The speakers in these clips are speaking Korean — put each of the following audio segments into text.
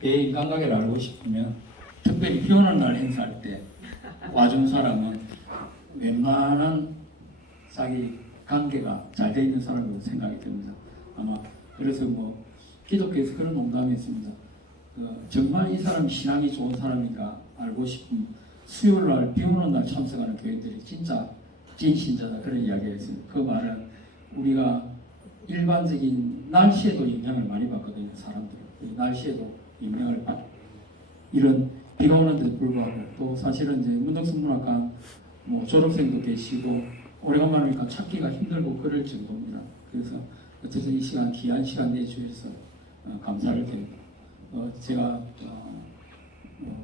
대인간관계를 알고 싶으면 특별히 비 오는 날 행사할 때 와준 사람은 웬만한 자기 관계가 잘 돼 있는 사람으로 생각이 듭니다. 아마 그래서 뭐 기독교에서 그런 농담이 있습니다. 정말 이 사람이 신앙이 좋은 사람인가 알고 싶으면 수요일 날 비 오는 날 참석하는 교인들이 진짜 진신자다 그런 이야기가 있습니다. 그 말은 우리가 일반적인 날씨에도 영향을 많이 받거든요. 사람들 날씨에도 영향을 받고 이런 비가 오는데도 불구하고 또 사실은 이제 문덕순문학관 뭐 졸업생도 계시고 오래간만이니까 찾기가 힘들고 그럴 정도입니다. 그래서 어쨌든 이 시간 귀한 시간 내주셔서 감사를 드립니다. 제가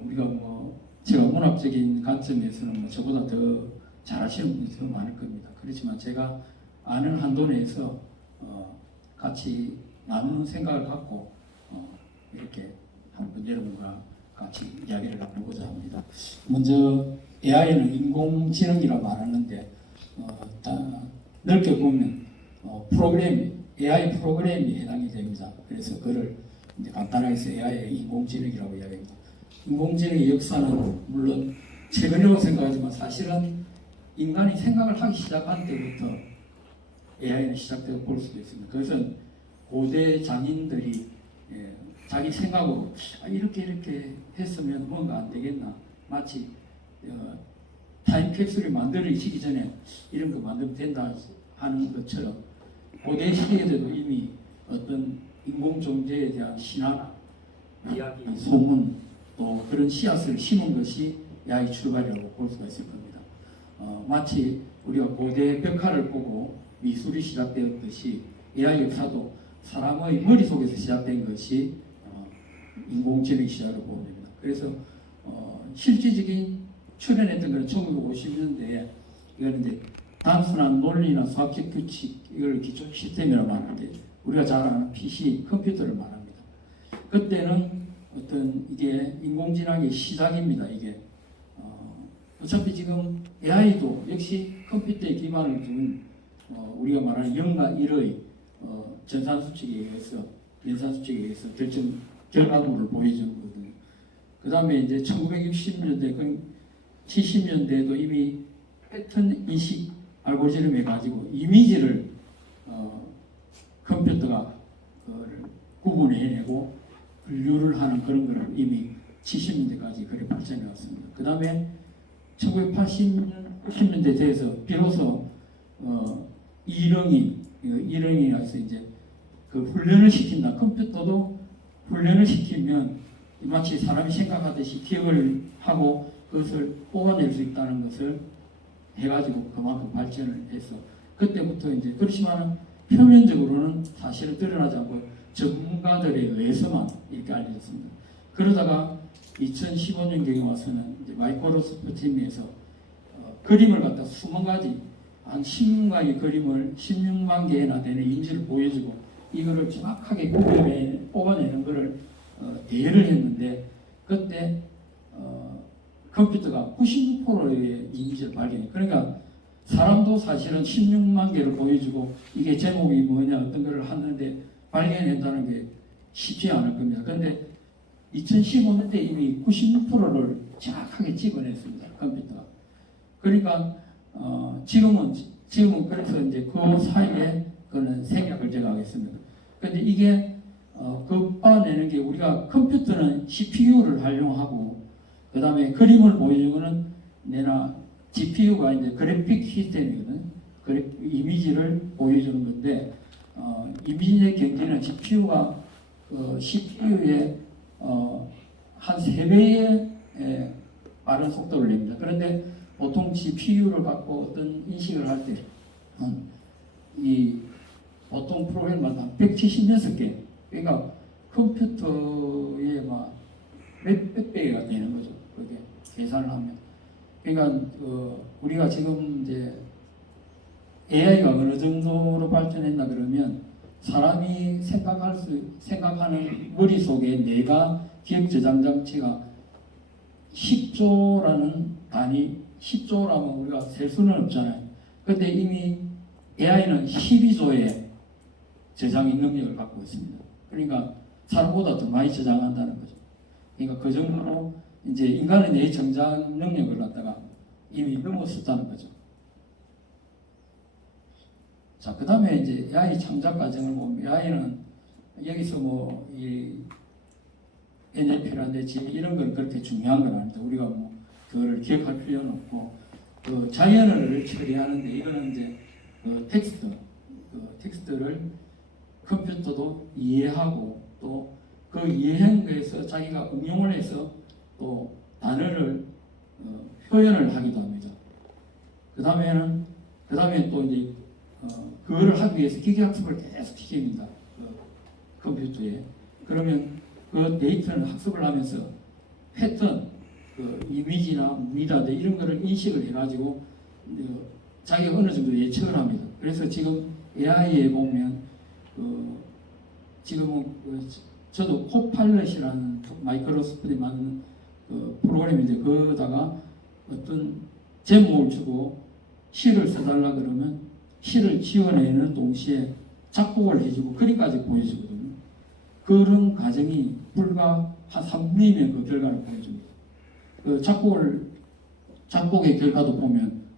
우리가 뭐 제가 문학적인 관점에서는 뭐 저보다 더 잘하시는 분이 더 많을 겁니다. 그렇지만 제가 아는 한도 내에서 같이 나누는 생각을 갖고 이렇게 한번 여러분과 같이 이야기를 나누고자 합니다. 먼저 AI는 인공지능이라고 말하는데 넓게 보면 AI 프로그램이 해당이 됩니다. 그래서 그를 이제 간단하게 해서 AI의 인공지능이라고 이야기합니다. 인공지능의 역사는 물론 최근이라고 생각하지만 사실은 인간이 생각을 하기 시작한 때부터 AI는 시작되어 볼 수도 있습니다. 그것은 고대 장인들이 자기 생각으로 이렇게 했으면 뭔가 안 되겠나 마치 타임캡슐이 만들어지기 전에 이런 거 만들면 된다 하는 것처럼 고대 시대에도 이미 어떤 인공존재에 대한 신화나 이야기, 소문 또 그런 씨앗을 심은 것이 야의 출발이라고 볼 수가 있을 겁니다. 마치 우리가 고대 벽화를 보고 미술이 시작되었듯이 AI 역사도 사람의 머릿속에서 시작된 것이 인공지능 시작으로 보면 됩니다. 그래서 실질적인 출현했던 것은 1950년대에 이거는 이제 단순한 논리나 수학적 규칙 이걸 기초 시스템이라고 하는데 우리가 잘 아는 PC 컴퓨터를 말합니다. 그때는 어떤 이게 인공지능의 시작입니다. 이게 어차피 지금 AI도 역시 컴퓨터에 기반을 둔 우리가 말하는 0과 1의 전산수칙에 의해서 연산수칙에 의해서 결과물을 보여주거든요. 그 다음에 이제 1960년대, 70년대에도 이미 패턴 인식 알고리즘을 가지고 이미지를 컴퓨터가 구분해내고 분류를 하는 그런 걸 이미 70년대까지 그래 발전해 왔습니다. 그 다음에 1980년, 90년대 돼서 비로소 이릉이라서 이제 그 훈련을 시킨다. 컴퓨터도 훈련을 시키면 마치 사람이 생각하듯이 기억을 하고 그것을 뽑아낼 수 있다는 것을 해가지고 그만큼 발전을 해서 그때부터 이제 그렇지만 표면적으로는 사실은 드러나지 않고 전문가들에 의해서만 이렇게 알려졌습니다. 그러다가 2015년경에 와서는 이제 마이크로소프트 팀에서 그림을 갖다 20가지 한 16가지 그림을 16만 개나 되는 이미지를 보여주고 이거를 정확하게 뽑아내는 것을 대회를 했는데 그때 컴퓨터가 96%의 이미지를 발견해. 그러니까 사람도 사실은 16만 개를 보여주고 이게 제목이 뭐냐 어떤 걸 하는데 발견한다는 게 쉽지 않을 겁니다. 그런데 2015년대 이미 96%를 정확하게 찍어냈습니다. 컴퓨터가. 그러니까 지금은 그래서 이제 그 사이에 그는 생략을 제가 하겠습니다. 그런데 이게 급반내는 게 우리가 컴퓨터는 CPU를 활용하고 그 다음에 그림을 보여주는 내나 GPU가 이제 그래픽 시스템이거든. 이미지를 보여주는 건데 이미지의 경제는 GPU가 CPU의 한 3배의 빠른 속도를 냅니다. 그런데 보통 GPU를 갖고 어떤 인식을 할 때 이 보통 프로그램마다 176개 그러니까 컴퓨터에 막 몇백 배가 되는 거죠. 그게 계산을 하면. 그러니까 우리가 지금 이제 AI가 어느 정도로 발전했나 그러면 사람이 생각하는 머릿속에 뇌가 기억 저장 장치가 10조라는 단위 10조라면 우리가 셀 수는 없잖아요. 근데 이미 AI는 12조의 저장의 능력을 갖고 있습니다. 그러니까 사람보다 더 많이 저장한다는 거죠. 그러니까 그 정도로 이제 인간의 뇌 정작 능력을 갖다가 이미 넘어섰다는 거죠. 자, 그 다음에 이제 AI 창작 과정을 보면 AI는 여기서 뭐 이 NLP라든지 이런 건 그렇게 중요한 건 아닙니다. 우리가 뭐 그거를 기억할 필요는 없고 그 자연어를 처리하는데 이거는 이제 그 텍스트를 컴퓨터도 이해하고 또 그 이해한 거에서 자기가 응용을 해서 또 단어를 표현을 하기도 합니다. 그 다음에 또 이제 그거를 하기 위해서 기계학습을 계속 시킵니다. 그 컴퓨터에. 그러면 그 데이터는 학습을 하면서 패턴, 그 이미지나 문이라든지 이런 거를 인식을 해가지고 자기가 어느 정도 예측을 합니다. 그래서 지금 AI에 보면 지금은 저도 코파일럿이라는 마이크로소프트에 만든 그 프로그램인데 거기다가 어떤 제목을 주고 시를 써달라 그러면 시를 지어내는 동시에 작곡을 해주고 그림까지 보여주거든요. 그런 과정이 불과 한 3분이면 그 결과를 보여줍니다. 그 작곡의 결과도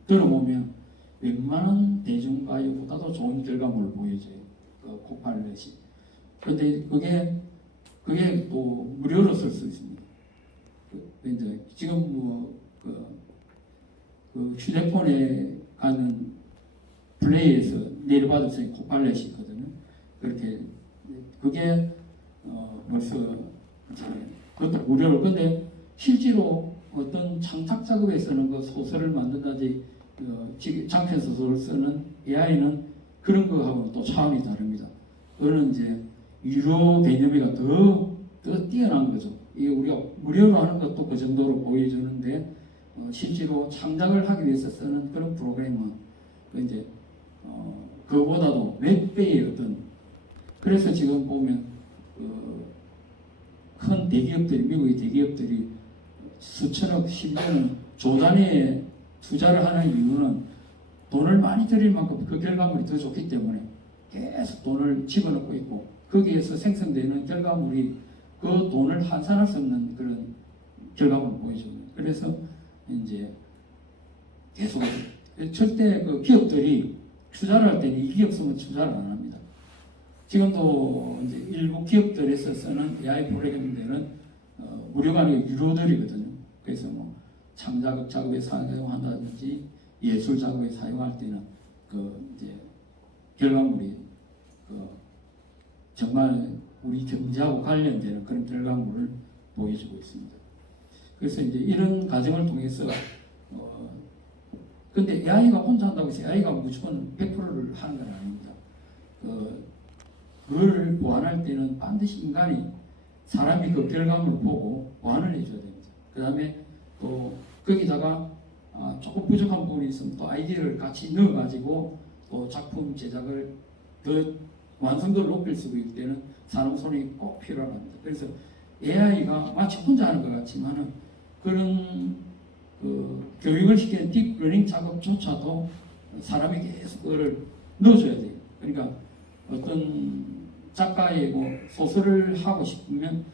들어보면 웬만한 대중가요보다도 좋은 결과물을 보여줘요. 그 코파일럿이. 그런데 그게 또 무료로 쓸 수 있습니다. 이제 지금 그 휴대폰에 가는 플레이에서 내려받을 수 있는 코파일럿이 있거든요. 그렇게 그게 벌써 그것도 무료로. 근데 실제로 어떤 창작 작업에서는 그 소설을 만든다든지 장편 소설을 쓰는 AI는 그런 거하고는 또 차원이 다릅니다. 그거는 이제 유료 개념이가 더 뛰어난 거죠. 이게 우리가 무료로 하는 것도 그 정도로 보여주는데 실제로 창작을 하기 위해서 쓰는 그런 프로그램은 이제 그보다도 몇 배의 어떤. 그래서 지금 보면 큰 대기업들이, 미국의 대기업들이 수천억, 심지어는 조 단위의 투자를 하는 이유는 돈을 많이 들일 만큼 그 결과물이 더 좋기 때문에 계속 돈을 집어넣고 있고 거기에서 생성되는 결과물이 그 돈을 환산할 수 없는 그런 결과물을 보여줍니다. 그래서 이제 계속 절대 그 기업들이 투자를 할 때는 이익이 없으면 투자를 안 합니다. 지금도 이제 일부 기업들에서 쓰는 AI 프로그램들은 무료가 아니고 유료들이거든요. 그래서 뭐 창작 작업에 사용한다든지 예술 작업에 사용할 때는 그 이제 결과물이 정말 우리 경제하고 관련되는 그런 결과물을 보여주고 있습니다. 그래서 이제 이런 과정을 통해서 근데 AI가 혼자 한다고 해서 AI가 무조건 100%를 하는 건 아닙니다. 그걸 보완할 때는 반드시 인간이 사람이 그 결과물을 보고 보완을 해줘야 됩니다. 그 다음에 또 거기다가 조금 부족한 부분이 있으면 또 아이디어를 같이 넣어가지고 또 작품 제작을 더 완성도를 높일 수 있을 때는 사람 손이 꼭 필요합니다. 그래서 AI가 마치 혼자 하는 것 같지만은 그런 교육을 시키는 딥러닝 작업조차도 사람이 계속 그걸 넣어줘야 돼요. 그러니까 어떤 작가의 뭐 소설을 하고 싶으면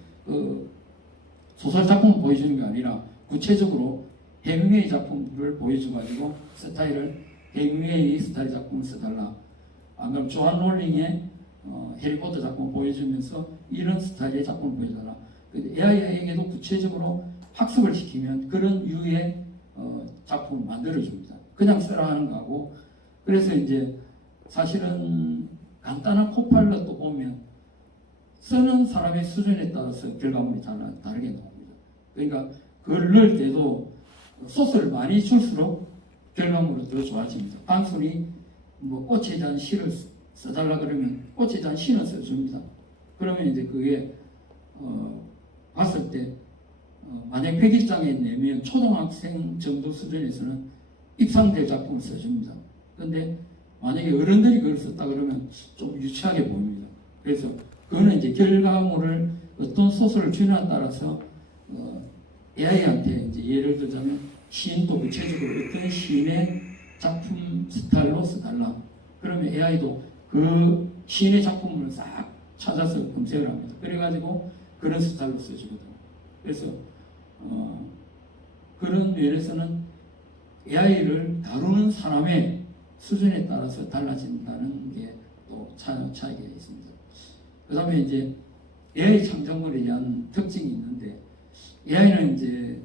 소설 작품을 보여주는 게 아니라 구체적으로 해밍웨이 작품을 보여줘가지고 해밍웨이 스타일 작품을 써달라. 안 그러면 조한 롤링의 해리포터 작품을 보여주면서 이런 스타일의 작품을 보여달라. AI에게도 구체적으로 학습을 시키면 그런 유의 작품을 만들어줍니다. 그냥 쓰라 하는 거하고. 그래서 이제 사실은 간단한 코파일럿도 보면 쓰는 사람의 수준에 따라서 결과물이 다르게 나옵니다. 그러니까 그걸 넣을 때도 소스를 많이 줄수록 결과물은 더 좋아집니다. 단순히 뭐 꽃에 대한 시를 써달라 그러면 꽃에 대한 시는 써줍니다. 그러면 이제 그게 봤을 때 만약 100일장에 내면 초등학생 정도 수준에서는 입상될 작품을 써줍니다. 근데 만약에 어른들이 그걸 썼다 그러면 좀 유치하게 보입니다. 그래서 그거는 이제 결과물을 어떤 소설을 주냐에 따라서 AI한테 이제 예를 들자면 시인도 구체적으로 어떤 시인의 작품 스타일로 써달라. 그러면 AI도 그 시인의 작품을 싹 찾아서 검색을 합니다. 그래가지고 그런 스타일로 써주거든요. 그래서 그런 면에서는 AI를 다루는 사람의 수준에 따라서 달라진다는 게 또 차이가 있습니다. 그 다음에 이제 AI 창작물에 대한 특징이 있는데, AI는 이제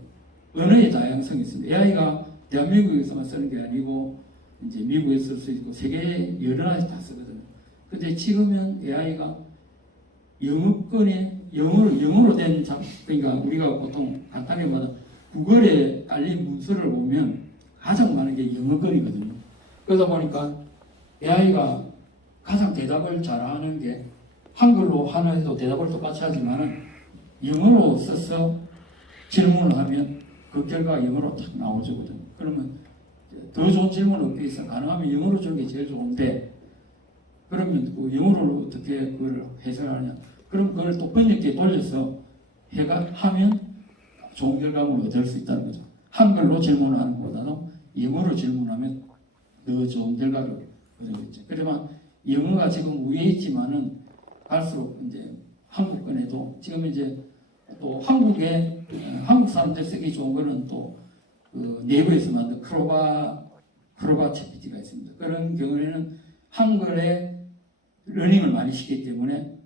언어의 다양성이 있습니다. AI가 대한민국에서만 쓰는 게 아니고 이제 미국에서 쓸 수 있고 세계 여러 나라에서 다 쓰거든요. 근데 지금은 AI가 영어권에 영어로 된 그러니까 우리가 보통 간단히 말하면 구글에 깔린 문서를 보면 가장 많은 게 영어권이거든요. 그러다 보니까 AI가 가장 대답을 잘하는 게 한글로 하면서 대답을 똑같이 하지만은 영어로 써서 질문을 하면 그 결과가 영어로 탁 나오거든요. 그러면 더 좋은 질문을 얻기 위해서 가능하면 영어로 주는 게 제일 좋은데, 그러면 그 영어로 어떻게 그걸 해석하느냐? 그럼 그걸 또 번역기에 돌려서 하면 좋은 결과물을 얻을 수 있다는 거죠. 한글로 질문하는 것보다는 영어로 질문하면 더 좋은 결과를 얻겠죠. 그러면 영어가 지금 위에 있지만은 갈수록 이제 한국권에도 지금 이제 또 한국 사람들 쓰기 좋은 거는 또 그 내부에서 만든 크로바 GPT가 있습니다. 그런 경우에는 한글에 러닝을 많이 시키기 때문에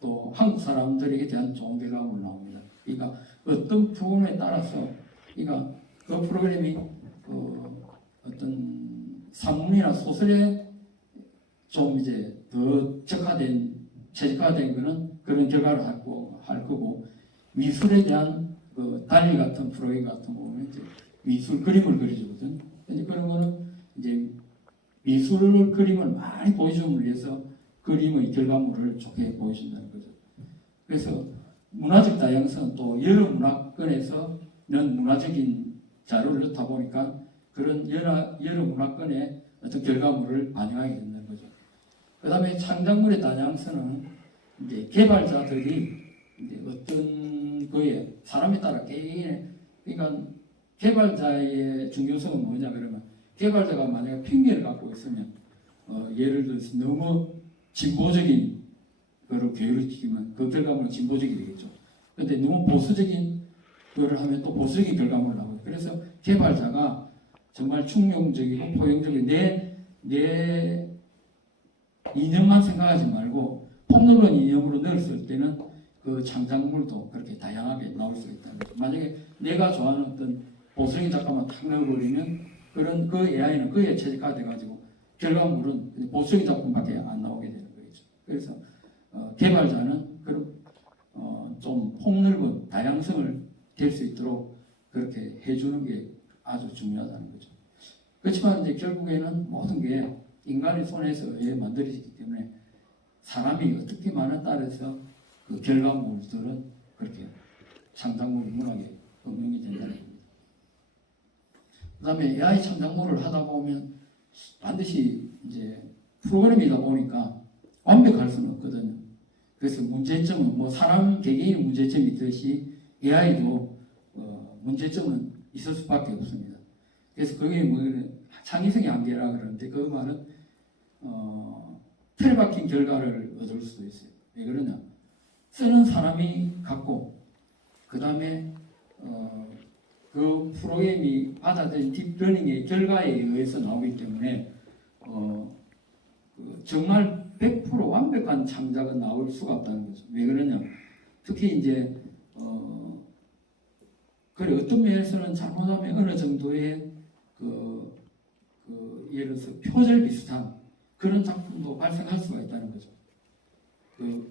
또 한국 사람들에게 대한 좋은 결과물이 나옵니다. 그러니까 어떤 부분에 따라서, 그러니까 그 프로그램이 어떤 산문이나 소설에 좀 이제 더 최적화된 거는 그런 결과를 할 거고, 미술에 대한 그 달리 같은 프로그램 같은 경우는 이제 미술 그림을 그려주거든. 근데 그런 거는 이제 미술 그림을 많이 보여줌을 위해서 그림의 결과물을 좋게 보여준다는 거죠. 그래서 문화적 다양성, 또 여러 문화권에서는 문화적인 자료를 넣다 보니까 그런 여러 문화권의 어떤 결과물을 반영하게 된다는 거죠. 그 다음에 창작물의 다양성은 이제 개발자들이 이제 어떤 거에 사람에 따라 개인의, 그러니까 개발자의 중요성은 뭐냐 그러면, 개발자가 만약에 핑계를 갖고 있으면 예를 들어서 너무 진보적인 거를 교육을 시키면 그 결과물은 진보적이 되겠죠. 그런데 너무 보수적인 거를 하면 또 보수적인 결과물을 나오고, 그래서 개발자가 정말 충용적이고 포용적이고 내 이념만 생각하지 말고 폭넓은 이념으로 넣었을 때는 그 창작물도 그렇게 다양하게 나올 수 있다는 거죠. 만약에 내가 좋아하는 어떤 보수적인 작가만 탁 넣어버리면 그런 그 AI는 그에 최적화돼가지고 결과물은 보수적인 작품밖에 안 나오게 되는 거죠. 그래서 개발자는 그런 좀 폭넓은 다양성을 될 수 있도록 그렇게 해주는 게 아주 중요하다는 거죠. 그렇지만 이제 결국에는 모든 게 인간의 손에서 만들어지기 때문에 사람이 어떻게 많은 따라서 그 결과물들은 그렇게 창작물 문학에 응용이 된다는 겁니다. 그 다음에 AI 창작물을 하다 보면 반드시 이제 프로그램이다 보니까 완벽할 수는 없거든요. 그래서 문제점은 뭐 사람 개개인의 문제점이 있듯이 AI도 문제점은 있을 수밖에 없습니다. 그래서 그게 뭐 창의성의 한계라 그러는데, 그 말은 틀에 박힌 결과를 얻을 수도 있어요. 왜 그러냐? 쓰는 사람이 갖고 그 다음에 그 프로그램이 받아들인 딥러닝의 결과에 의해서 나오기 때문에 정말 100% 완벽한 창작은 나올 수가 없다는 거죠. 왜 그러냐? 특히 이제 그래 어떤 면에서는 잘못하면 어느 정도의 예를 들어서 표절 비슷한 그런 작품도 발생할 수가 있다는 거죠.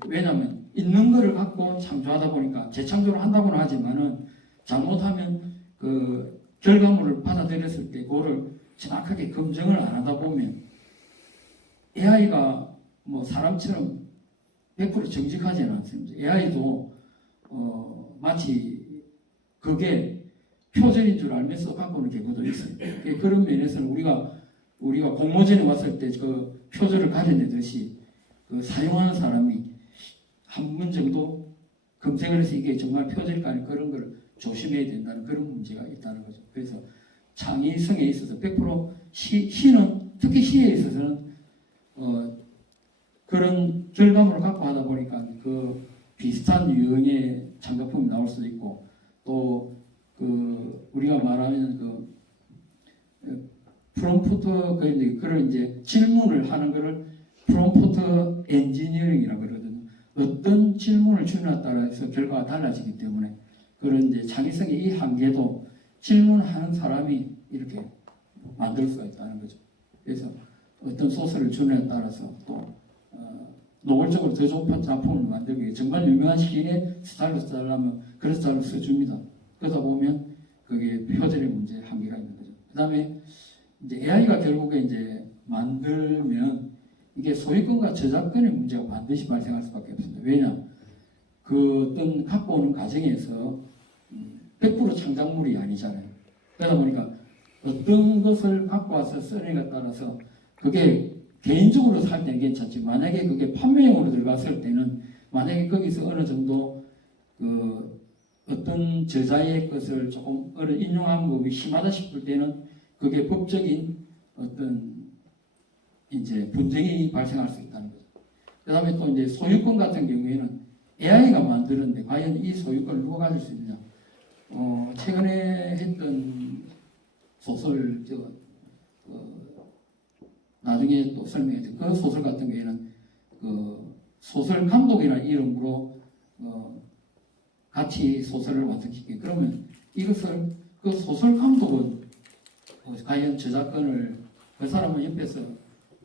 왜냐하면 있는 거를 갖고 창조하다 보니까 재창조를 한다고는 하지만은 잘못하면 그 결과물을 받아들였을 때 그거를 정확하게 검증을 안 하다 보면 AI가 뭐 사람처럼 100% 정직하지는 않습니다. AI도 마치 그게 표절인 줄 알면서 갖고는 경우도 있어요. 그런 면에서는 우리가 공모전에 왔을 때 그 표절을 가려내듯이 그 사용하는 사람이 한 번 정도 검색을 해서 이게 정말 표절일까 하는 그런 걸 조심해야 된다는 그런 문제가 있다는 거죠. 그래서 창의성에 있어서 100% 시는 특히 시에 있어서는 그런 결과물을 갖고 하다 보니까 그 비슷한 유형의 창작품이 나올 수도 있고, 또 그 우리가 말하는 프롬프트 그런 이제 질문을 하는 거를 프롬프트 엔지니어링이라고 그러거든요. 어떤 질문을 주냐에 따라서 결과가 달라지기 때문에 그런 이제 창의성의 이 한계도 질문하는 사람이 이렇게 만들 수가 있다는 거죠. 그래서 어떤 소설을 주냐에 따라서 또 노골적으로 더 좋은 작품을 만들기 위해 정말 유명한 시인의 스타일로 써달라면 그런 스타일로 써줍니다. 그러다 보면 그게 표절의 문제에 한계가 있는 거죠. 그 다음에 이제 AI가 결국에 이제 만들면 이게 소유권과 저작권의 문제가 반드시 발생할 수밖에 없습니다. 왜냐? 그 어떤 갖고 오는 과정에서 100% 창작물이 아니잖아요. 그러다 보니까 어떤 것을 갖고 와서 쓰느냐에 따라서 그게 개인적으로 살 때는 괜찮지. 만약에 그게 판매용으로 들어갔을 때는 만약에 거기서 어느 정도 그 어떤 저자의 것을 조금 인용한 부분이 심하다 싶을 때는 그게 법적인 어떤 이제 분쟁이 발생할 수 있다는 거죠. 그다음에 또 이제 소유권 같은 경우에는 AI가 만드는데 과연 이 소유권을 누가 가질 수 있느냐? 최근에 했던 소설 나중에 또 설명해 그 소설 같은 경우에는 그 소설 감독이라는 이름으로 같이 소설을 완성시키게 그러면 이것을 그 소설 감독은 과연 저작권을 그 사람은 옆에서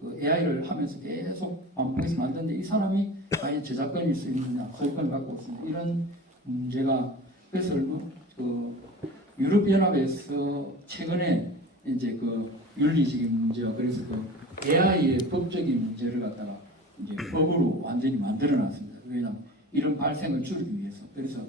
그 AI를 하면서 계속 반복해서 만드는데 이 사람이 과연 저작권일 수 있느냐 소유권을 갖고 있느냐 이런 문제가 그래서 그 유럽연합에서 최근에 이제 그 윤리적인 문제와 그래서 그 AI의 법적인 문제를 갖다가 이제 법으로 완전히 만들어놨습니다. 왜냐하면 이런 발생을 줄이기 위해서. 그래서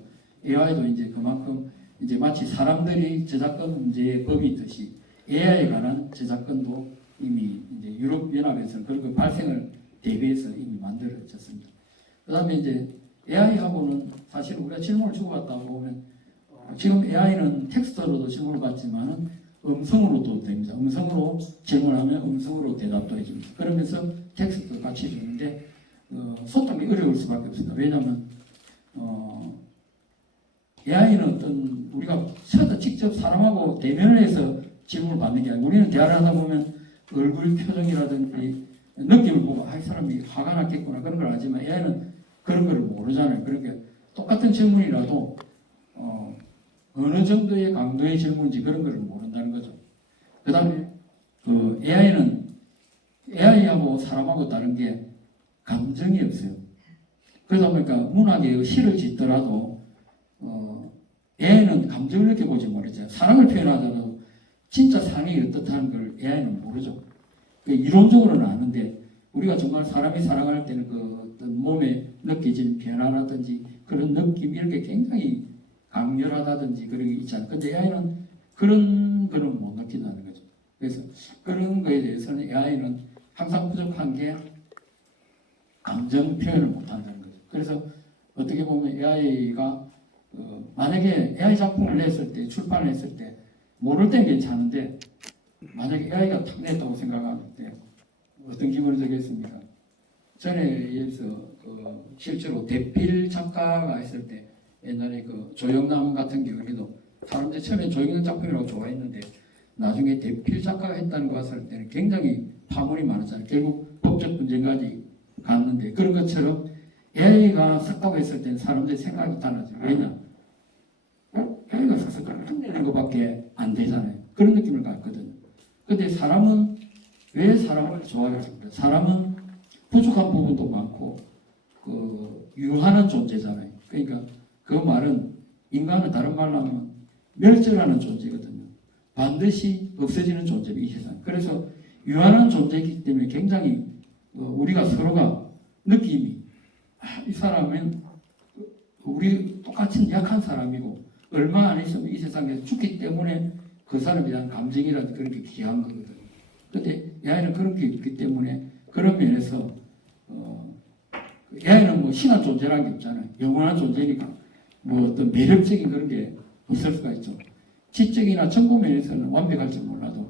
AI도 이제 그만큼 이제 마치 사람들이 저작권 문제에 법이 있듯이 AI에 관한 저작권도 이미 이제 유럽연합에서는 그런 발생을 대비해서 이미 만들어졌습니다. 그다음에 이제 AI하고는 사실 우리가 질문을 주고받다 보면 지금 AI는 텍스트로도 질문을 받지만은 음성으로도 됩니다. 음성으로 질문하면 음성으로 대답도 해줍니다. 그러면서 텍스트도 같이 주는데 소통이 어려울 수밖에 없습니다. 왜냐하면 AI는 어떤 우리가 직접 사람하고 대면을 해서 질문을 받는 게 아니고 우리는 대화를 하다 보면 얼굴 표정이라든지 느낌을 보고 이 사람이 화가 났겠구나 그런 걸 알지만 AI는 그런 걸 모르잖아요. 그러니까 똑같은 질문이라도 어느 정도의 강도의 질문인지 그런 걸 모른다는 거죠. 그 다음에 그 AI하고 사람하고 다른 게 감정이 없어요. 그러다 보니까 문학에 시를 짓더라도 AI는 감정을 느껴보지 모르죠. 사랑을 표현하더라도 진짜 사랑이 어떻다는 걸 AI는 모르죠. 이론적으로는 아는데 우리가 정말 사람이 사랑할 때는 그 어떤 몸에 느껴지는 변화라든지 그런 느낌 이런 게 굉장히 강렬하다든지 그런 게 있잖아요. 근데 AI는 그런 거는 못 느낀다는 거죠. 그래서 그런 거에 대해서는 AI는 항상 부족한 게 감정 표현을 못 한다는 거죠. 그래서 어떻게 보면 AI가 만약에 AI 작품을 냈을 때 출판을 했을 때 모를 땐 괜찮은데 만약에 AI가 탁 냈다고 생각할 때 어떤 기분이 들겠습니까? 전에 예에서 실제로 대필 작가가 했을 때 옛날에 그 조영남 같은 경우에도 사람들이 처음에 조영남 작품이라고 좋아했는데 나중에 대필 작가가 했다는 거 봤을 때는 굉장히 파문이 많았잖아요. 결국 법적 분쟁까지 갔는데 그런 것처럼 AI가 썼다고 했을 때는 사람들이 생각이 달라져요. 왜냐? AI가 써서 흉내내는 것밖에 안 되잖아요. 그런 느낌을 갖거든요. 근데 사람은 왜 사람을 좋아하겠습니까? 사람은 부족한 부분도 많고 유한한 존재잖아요. 그러니까 그 말은 인간은 다른 말로 하면 멸절하는 존재거든요. 반드시 없어지는 존재입니다. 이 세상. 그래서 유한한 존재이기 때문에 굉장히 우리가 서로가 느낌이 이 사람은 우리 똑같은 약한 사람이고 얼마 안 있으면 이 세상에서 죽기 때문에 그 사람에 대한 감정이라든지 그런 게 귀한 거거든요. 근데 AI는 그런 게 있기 때문에 그런 면에서 AI는 뭐 신한 존재라는 게 없잖아요. 영원한 존재니까 뭐 어떤 매력적인 그런 게 없을 수가 있죠. 지적이나 정보 면에서는 완벽할지 몰라도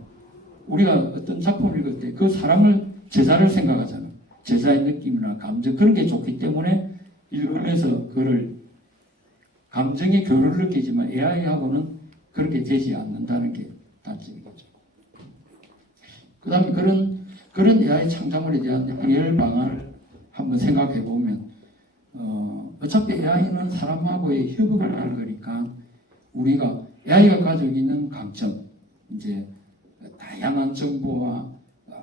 우리가 어떤 작품을 읽을 때 그 사람을 제자를 생각하잖아요. 제자의 느낌이나 감정 그런 게 좋기 때문에 읽으면서 그를 감정의 교류를 느끼지만 AI하고는 그렇게 되지 않는다는 게 단점이겠죠. 그 다음에 그런 AI 창작물에 대한 해결 방안을 한번 생각해 보면, 어차피 AI는 사람하고의 협업을 하는 거니까 우리가 AI가 가지고 있는 강점, 이제 다양한 정보와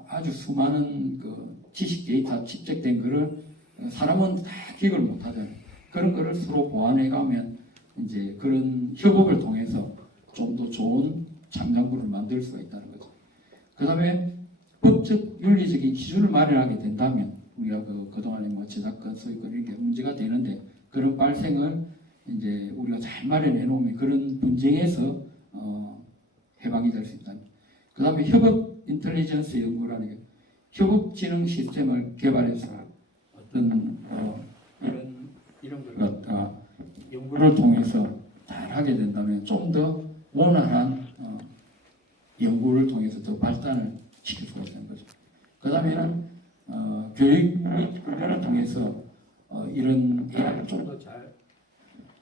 아주 수많은 그 지식 데이터 집적된 거를 사람은 다 기억을 못 하잖아요. 그런 거를 서로 보완해 가면 이제 그런 협업을 통해서 좀 더 좋은 창작물을 만들 수가 있다는 거죠. 그 다음에 법적 윤리적인 기준을 마련하게 된다면 우리가 그동안에 뭐 저작권, 소유권 이렇게 문제가 되는데 그런 발생을 이제 우리가 잘 마련해 놓으면 그런 분쟁에서 해방이 될 수 있다. 그 다음에 협업 인텔리전스 연구라는 게 협업 지능 시스템을 개발해서 어떤 이런 걸 갖다가 연구를 통해서 잘 하게 된다면 좀 더 원활한 연구를 통해서 더 발전을 시킬 수가 있는 거죠. 그 다음에는 교육 및 훈련을 통해서 이런 AI를 좀 더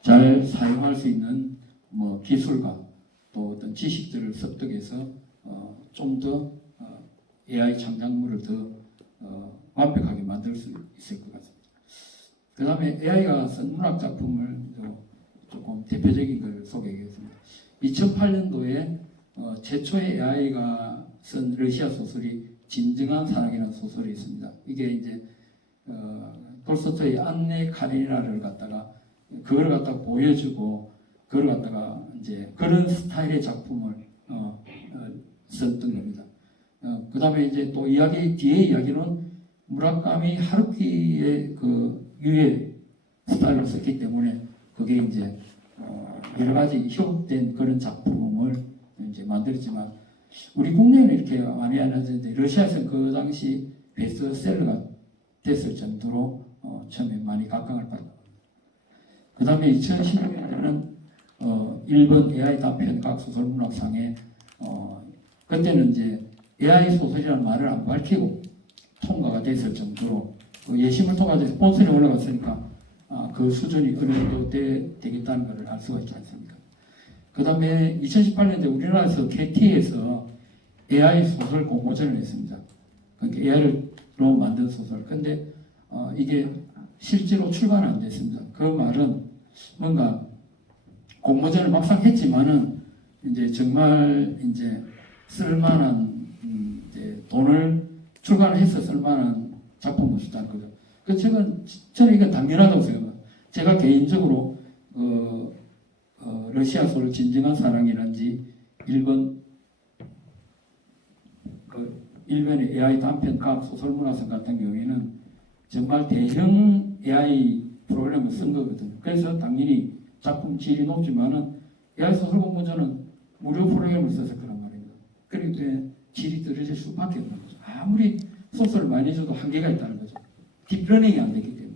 잘 사용할 수 있는 뭐 기술과 또 어떤 지식들을 습득해서 좀 더 AI 창작물을 더 완벽하게 만들 수 있을 것 같습니다. 그 다음에 AI가 쓴 문학 작품을 조금 대표적인 걸 소개하겠습니다. 2008년도에 최초의 AI가 쓴 러시아 소설이 진정한 사랑이라는 소설이 있습니다. 이게 이제 톨스토이의 안네 카레니나를 갖다가 그걸 갖다가 보여주고 그걸 갖다가 이제 그런 스타일의 작품을 썼던 겁니다. 그 다음에 이제 또 뒤에 이야기는 무라카미 하루키의 그 유해 스타일로 썼기 때문에 그게 이제 여러 가지 협업된 그런 작품을 이제 만들었지만 우리 국내에는 이렇게 많이 안 하는데 러시아에서는 그 당시 베스트셀러가 됐을 정도로 처음에 많이 각광을 받았다. 그 다음에 2016년에는 일본 AI 단편각 소설문학상에 그때는 이제 AI 소설이라는 말을 안 밝히고 통과가 됐을 정도로 예심을 통과해서 스폰sor이 올라갔으니까 그 수준이 어느 정도 되겠다는 것을 알 수가 있지 않습니까? 그 다음에 2018년에 우리나라에서 KT에서 AI 소설 공모전을 했습니다. 그러니까 AI로 만든 소설. 근데 이게 실제로 출간은 안 됐습니다. 그 말은 뭔가 공모전을 막상 했지만은 이제 정말 이제 쓸만한 이제 돈을 출간해서 쓸만한 작품을 썼다는 거죠. 그 저는 이건 당연하다고 생각합니다. 제가 개인적으로 러시아 소설 진정한 사랑이란지 일본의 AI 단편 과학 소설문화상 같은 경우에는 정말 대형 AI 프로그램을 쓴 거거든요. 그래서 당연히 작품 질이 높지만은 AI 소설 공모전은 무료 프로그램을 써서 그런 말입니다. 그렇기 때문에 질이 떨어질 수밖에 없는 거죠. 아무리 소설을 많이 줘도 한계가 있다는 거죠. 딥러닝이 안 되기 때문에.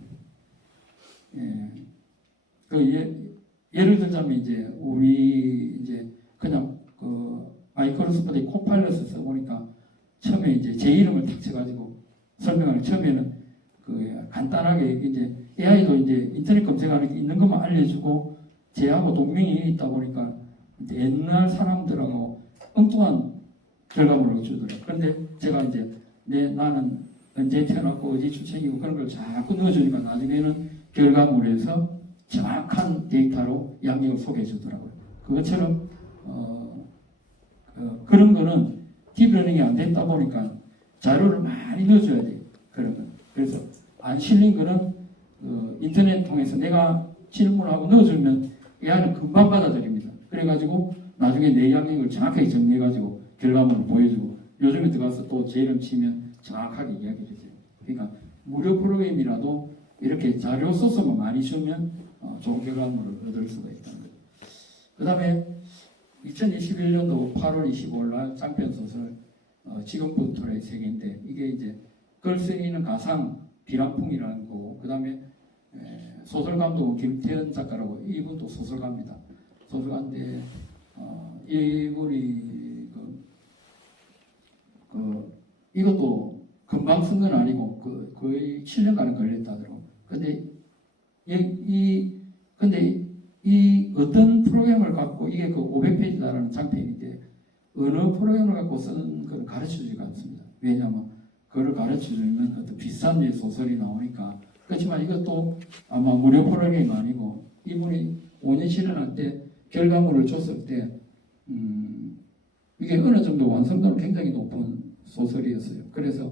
예를 들자면 이제 우리 이제 그냥 마이크로소프트의 코파일럿을 써보니까 처음에 이제 제 이름을 탁 쳐가지고 설명을 처음에는 간단하게 이제 AI도 이제 인터넷 검색하는 게 있는 것만 알려주고 제하고 동명이 있다 보니까 옛날 사람들하고 엉뚱한 결과물을 주더라고요. 그런데 제가 이제 나는 언제 태어났고 어디 출생이고 그런 걸 자꾸 넣어주니까 나중에는 결과물에서 정확한 데이터로 양력을 소개해 주더라고요. 그것처럼 그런 거는 딥러닝이 안 됐다 보니까 자료를 많이 넣어줘야 돼요. 그런 거. 그래서 안 실린 거는 인터넷 통해서 내가 질문하고 넣어주면 AI는 금방 받아들입니다. 그래가지고 나중에 내 양력을 정확하게 정리해가지고 결과물을 보여주고 요즘에 들어가서 또 제 이름 치면 정확하게 이야기를 해줘요. 그러니까 무료 프로그램이라도 이렇게 자료 소스만 많이 주면 좋은 결과물을 얻을 수가 있다는 거죠. 그 다음에 2021년도 8월 25일 날 장편 소설 지금부터의 세계인데 이게 이제 글쓰기는 가상 비람풍이라는 거고 그 다음에 소설 감독은 김태현 작가라고 이분도 소설가입니다. 소설가인데 이분이 이것도 금방 쓴 건 아니고 근데 이 프로그램을 갖고 이게 그 500페이지다라는 장편인데 어느 프로그램을 갖고 쓰는 걸 가르쳐주지가 않습니다. 왜냐하면 그걸 가르쳐주면 어떤 비싼 소설이 나오니까. 그렇지만 이것도 아마 무료 프로그램이 아니고 이분이 5년 실현할 때 결과물을 줬을 때 이게 어느 정도 완성도는 굉장히 높은 소설이었어요. 그래서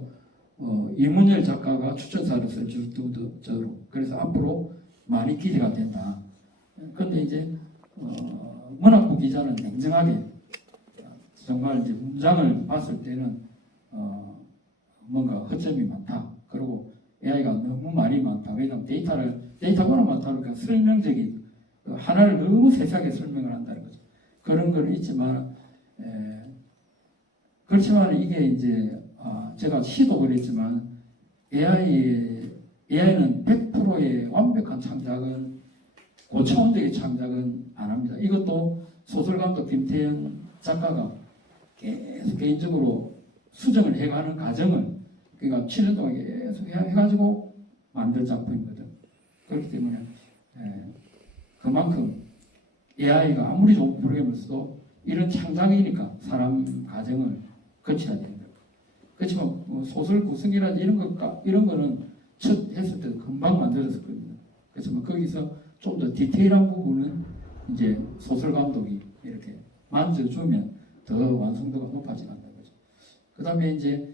이문열 작가가 추천사를 쓸 정도로 그래서 앞으로 많이 기대가 된다. 그런데 이제 문학부 기자는 냉정하게 정말 이제 문장을 봤을 때는 뭔가 허점이 많다. 그리고 AI가 너무 말이 많다. 왜냐하면 데이터가 많다. 그러니까 설명적인 하나를 너무 세세하게 설명을 한다는 거죠. 그런 건 있지만 그렇지만 이게 이제 제가 시도 그랬지만 AI는 100%의 완벽한 창작은 고차원적인 창작은 안 합니다. 이것도 소설감독 김태현 작가가 계속 개인적으로 수정을 해가는 과정을 그러니까 7년 동안 계속 해가지고 만든 작품이거든. 그렇기 때문에 그만큼 AI가 아무리 좋은 프로그램을 써도 이런 창작이니까 사람 과정을 거쳐야 됩니다. 그렇지만 소설 구성이라든지 이런 거는 첫 했을 때도 금방 만들었을 겁니다. 그렇지만 거기서 좀 더 디테일한 부분은 이제 소설 감독이 이렇게 만져주면 더 완성도가 높아진다는 거죠. 그 다음에 이제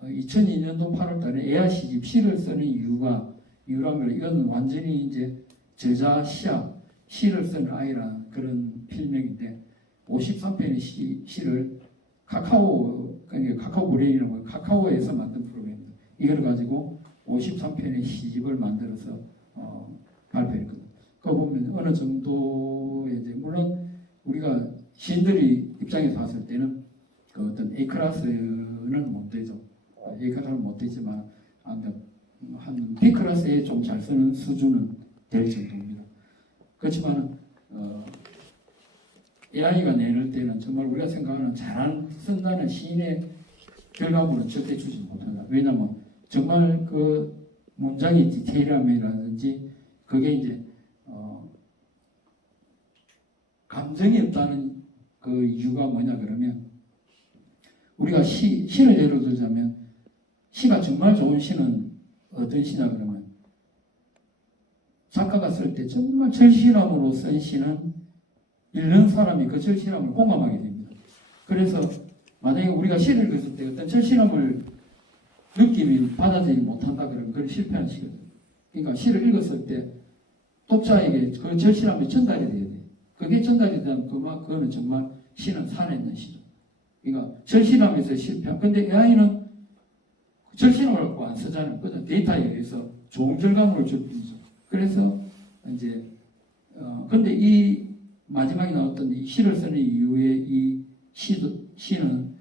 2002년도 8월달에 AI 시집 시를 쓰는 이유라면 이건 완전히 이제 저자 시를 쓰는 아이라는 그런 필명인데 53편의 시를 그러니까 카카오 브레인이라고 카카오에서 만든 프로그램입니다. 이걸 가지고 53편의 시집을 만들어서 발표했거든요. 그거 보면 어느 정도의 이제 물론 우리가 시인들이 입장에서 봤을 때는 그 어떤 A 클래스는 못 되죠. A 클래스는 못 되지만 한 B 클래스에 좀 잘 쓰는 수준은 될 정도입니다. 그렇지만 AI가 내놓을 때는 정말 우리가 생각하는 잘 쓴다는 시인의 결과물은 절대 주지 못한다. 왜냐하면 정말 그 문장의 디테일함이라든지 그게 이제 감정이 없다는 그 이유가 뭐냐 그러면 우리가 시를 예로 들자면 시가 정말 좋은 시는 어떤 시냐 그러면 작가가 쓸 때 정말 절실함으로 쓴 시는 읽는 사람이 그 절실함을 공감하게 됩니다. 그래서 만약에 우리가 시를 읽었을 때 어떤 절실함을 느낌이 받아들이지 못한다 그러면 그건 실패한 시거든요. 그러니까 시를 읽었을 때 독자에게 그 절실함이 전달이 돼야 돼요. 그게 전달이 되면 그거는 정말 시는 살아있는 시죠. 그러니까 절실함에서 실패한. 근데 AI는 절실함을 갖고 안 쓰잖아요. 그죠? 데이터에 의해서 좋은 결과물을 줄 뿐이죠. 그래서 이제 근데 이 마지막에 나왔던 이 시를 쓰는 이유의 이 시는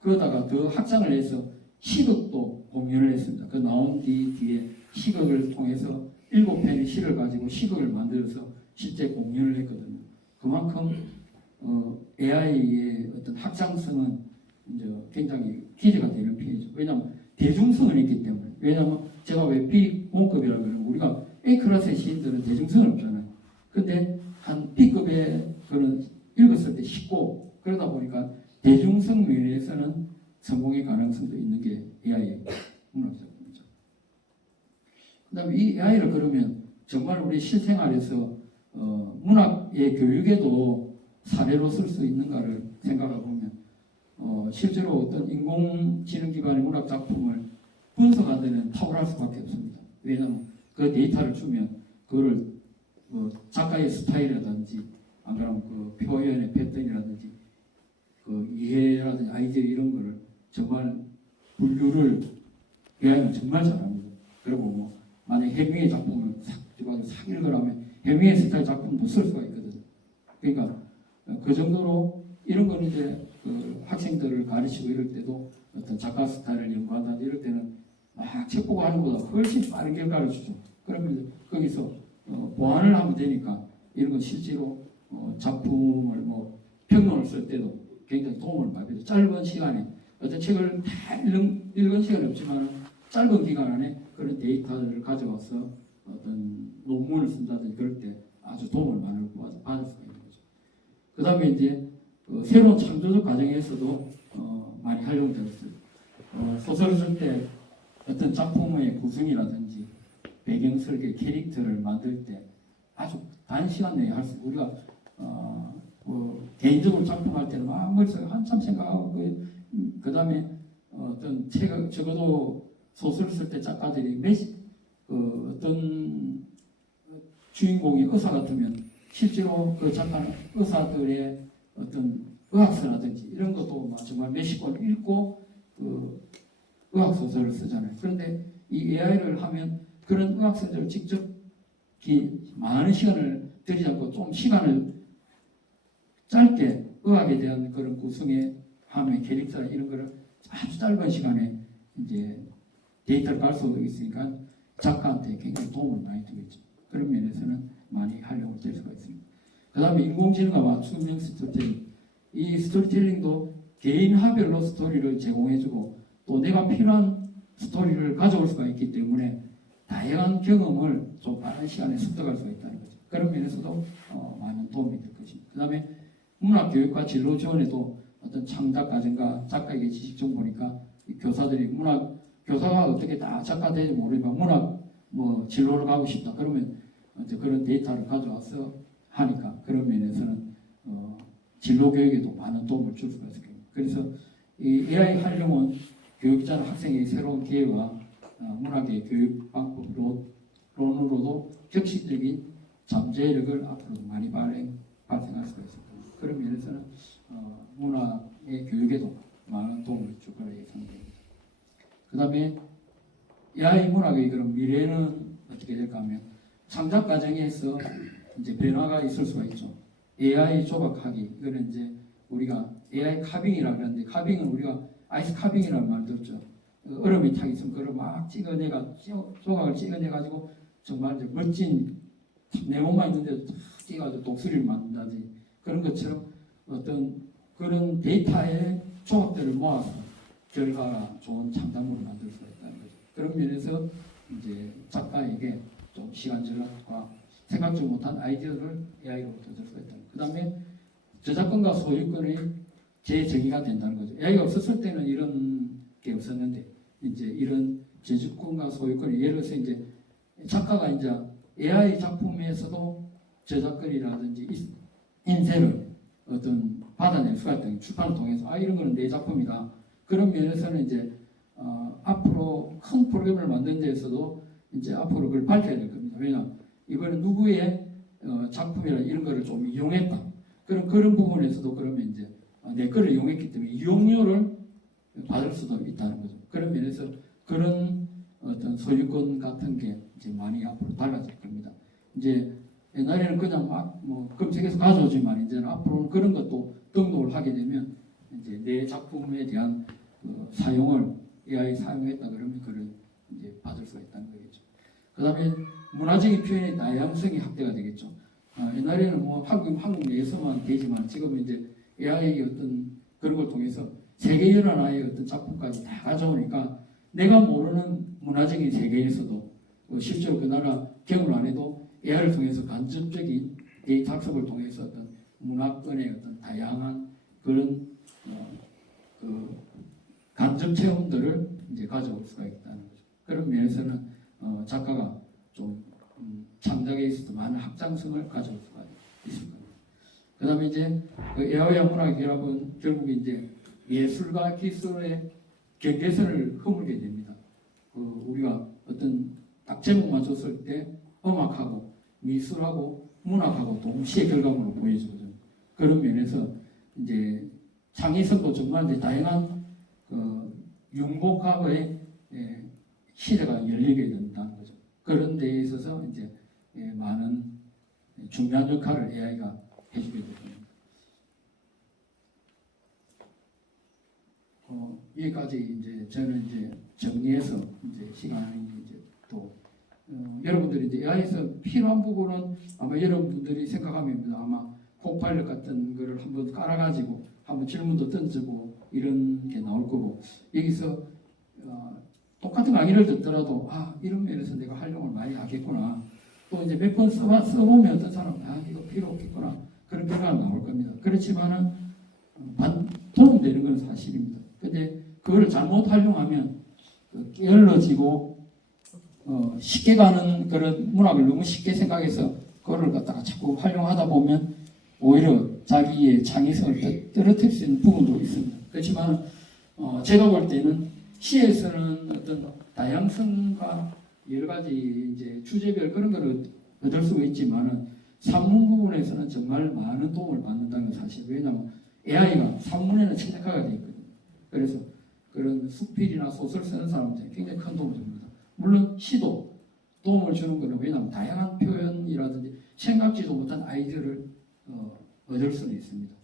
그러다가 더 확장을 해서 시극도 공연을 했습니다. 그 나온 뒤에 시극을 통해서 7편의 시를 가지고 시극을 만들어서 실제 공연을 했거든요. 그만큼 AI의 어떤 확장성은 이제 굉장히 기대가 되는 편이죠. 왜냐하면 대중성은 있기 때문에. 왜냐하면 제가 왜 B공급이라고 그러면 우리가 A 클래스의 시인들은 대중성은 없잖아요. 근데 한 B급의 그런 읽었을 때 쉽고 그러다 보니까 대중성 면에서는 성공의 가능성도 있는 게 AI의 문학작품이죠. 그 다음에 이 AI를 그러면 정말 우리 실생활에서 문학의 교육에도 사례로 쓸 수 있는가를 생각해 보면 실제로 어떤 인공지능 기반의 문학 작품을 분석하는 탁월할 수밖에 없습니다. 왜냐하면 그 데이터를 주면 그거를 작가의 스타일이라든지 안 그러면 그 표현의 패턴이라든지 그 이해라든지 아이디어 이런 거를 정말 분류를 AI는 정말 잘합니다. 그리고 뭐 만약 해밍의 작품을 싹 읽으라면 해밍의 스타일 작품도 쓸 수가 있거든요. 그러니까 그 정도로 이런 거는 이제 그 학생들을 가르치고 이럴 때도 어떤 작가 스타일을 연구한다 이럴 때는 막 책 보고 하는 것보다 훨씬 빠른 결과를 주죠. 그러면 거기서 보완을 하면 되니까 이런 건 실제로 작품을 뭐 평론을 쓸 때도 굉장히 도움을 많이 돼요. 짧은 시간에 어떤 책을 다 읽은 시간이 없지만 짧은 기간 안에 그런 데이터를 가져와서 어떤 논문을 쓴다든지 그럴 때 아주 도움을 많이 받을 수가 있는 거죠. 그 다음에 이제 새로운 창조적 과정에서도 많이 활용되었어요. 소설을 쓸 때 어떤 작품의 구성이라든지 배경 설계, 캐릭터를 만들 때 아주 단시간 내에 할 수, 우리가 개인적으로 작품할 때는 막 머릿속에 한참 생각하고 그 다음에 어떤 책, 적어도 소설을 쓸 때 작가들이 어떤 주인공이 의사 같으면 실제로 그 작가는 의사들의 어떤 의학서라든지 이런 것도 정말 몇십 권 읽고 그 의학소설을 쓰잖아요. 그런데 이 AI를 하면 그런 의학서들을 직접 많은 시간을 들이지 않고 좀 시간을 짧게 의학에 대한 그런 구성의 함의 캐릭터나 이런 거를 아주 짧은 시간에 이제 데이터를 갈 수 있으니까 작가한테 굉장히 도움을 많이 주겠죠. 그런 면에서는 많이 활용을 될 수가 있습니다. 그 다음에 인공지능과 맞춤형 스토리텔링. 이 스토리텔링도 개인화별로 스토리를 제공해주고 또 내가 필요한 스토리를 가져올 수가 있기 때문에 다양한 경험을 좀 빠른 시간에 습득할 수가 있다는 거죠. 그런 면에서도 많은 도움이 될 것입니다. 그 다음에 문학교육과 진로 지원에도 어떤 창작 과정과 작가에게 지식 정보니까 교사들이 교사가 어떻게 다 작가 되는지 모르지만 문학 진로를 가고 싶다 그러면 그런 데이터를 가져와서 하니까 그런 면에서는 진로 교육에도 많은 도움을 줄 수가 있을 겁니다. 그래서 이 AI 활용은 교육자나 학생의 새로운 기회와 문학의 교육 방법론으로도 격식적인 잠재력을 앞으로 많이 발생할 수가 있을 겁니다. 그런 면에서는 문학의 교육에도 많은 도움을 줄 거라 예상됩니다. 그 다음에 AI 문학의 그런 미래는 어떻게 될까 하면 창작 과정에서 이제 변화가 있을 수가 있죠. AI 조각하기, 이거는 이제 우리가 AI 카빙이라고 하는데, 카빙은 우리가 아이스 카빙이라는 말 들었죠. 얼음이 타기 있으면 그걸 막 조각을 찍어내가지고 정말 이제 멋진 네모만 있는데도 탁 찍어가지고 독수리를 만든다든지 그런 것처럼 어떤 그런 데이터의 조각들을 모아서 결과가 좋은 창작물을 만들 수가 있다는 거죠. 그런 면에서 이제 작가에게 좀 시간 절약과 생각지 못한 아이디어를 AI로부터 얻을 수가 있다. 그 다음에 저작권과 소유권의 재정의가 된다는 거죠. AI가 없었을 때는 이런 게 없었는데 이제 이런 저작권과 소유권이 예를 들어서 이제 작가가 이제 AI 작품에서도 저작권이라든지 인쇄를 어떤 받아낼 수가 있다. 출판을 통해서 이런 거는 내 작품이다. 그런 면에서는 이제 앞으로 큰 프로그램을 만드는 데에서도 이제 앞으로 그걸 밝혀야 될 겁니다. 왜냐 이거는 누구의 작품이라 이런 거를 좀 이용했다. 그런 부분에서도 그러면 이제 내 거를 이용했기 때문에 이용료를 받을 수도 있다는 거죠. 그런 면에서 그런 어떤 소유권 같은 게 이제 많이 앞으로 달라질 겁니다. 이제 옛날에는 그냥 막 검색해서 가져오지만 이제는 앞으로는 그런 것도 등록을 하게 되면 이제 내 작품에 대한 사용을 AI 사용했다 그러면 그걸 이제 받을 수가 있다는 거겠죠. 그 다음에 문화적인 표현의 다양성이 확대가 되겠죠. 옛날에는 한국 내에서만 되지만 지금 이제 AI 어떤 그런 걸 통해서 세계연합의 어떤 작품까지 다 가져오니까 내가 모르는 문화적인 세계에서도 실제로 그 나라 경험을 안 해도 AI를 통해서 간접적인 데이터 학습을 통해서 어떤 문화권의 어떤 다양한 그런 그 간접 체험들을 이제 가져올 수가 있다는 거죠. 그런 면에서는 작가가 좀 창작에 있어서 많은 확장성을 가져올 수가 있을 겁니다. 그 다음에 이제 AI와 문학 결합은 결국 이제 예술과 기술의 경계선을 허물게 됩니다. 우리가 어떤 딱 제목만 줬을 때 음악하고 미술하고 문학하고 동시에 결과물을 보여주거든요. 그런 면에서 이제 창의성도 정말 이제 다양한 융복학의 시대가 열리게 된다는 거죠. 그런 데에 있어서 이제 많은 중요한 역할을 AI가 해주게 됩니다. 여기까지 이제 저는 이제 정리해서 이제 시간이 이제 또 여러분들이 이제 AI에서 필요한 부분은 아마 여러분들이 생각하면 아마 코파일럿 같은 거를 한번 깔아가지고 한번 질문도 던지고 이런 게 나올 거고 여기서 똑같은 강의를 듣더라도 이런 면에서 내가 활용을 많이 하겠구나 또 이제 몇 번 써보면 어떤 사람은 이거 필요 없겠구나 그런 결과가 나올 겁니다. 그렇지만은 도움되는 건 사실입니다. 근데 그걸 잘못 활용하면 게을러지고 쉽게 가는 그런 문학을 너무 쉽게 생각해서 그거를 갖다가 자꾸 활용하다 보면 오히려 자기의 창의성을 떨어뜨릴 수 있는 부분도 있습니다. 그렇지만 제가 볼 때는 시에서는 어떤 다양성과 여러 가지 이제 주제별 그런 거를 얻을 수가 있지만은 산문 부분에서는 정말 많은 도움을 받는다는 건 사실. 왜냐하면 AI가 산문에는 최적화가 되어 있거든요. 그래서 그런 수필이나 소설 쓰는 사람들이 굉장히 큰 도움을 줍니다. 물론 시도 도움을 주는 거는 왜냐하면 다양한 표현이라든지 생각지도 못한 아이디어를 얻을 수는 있습니다.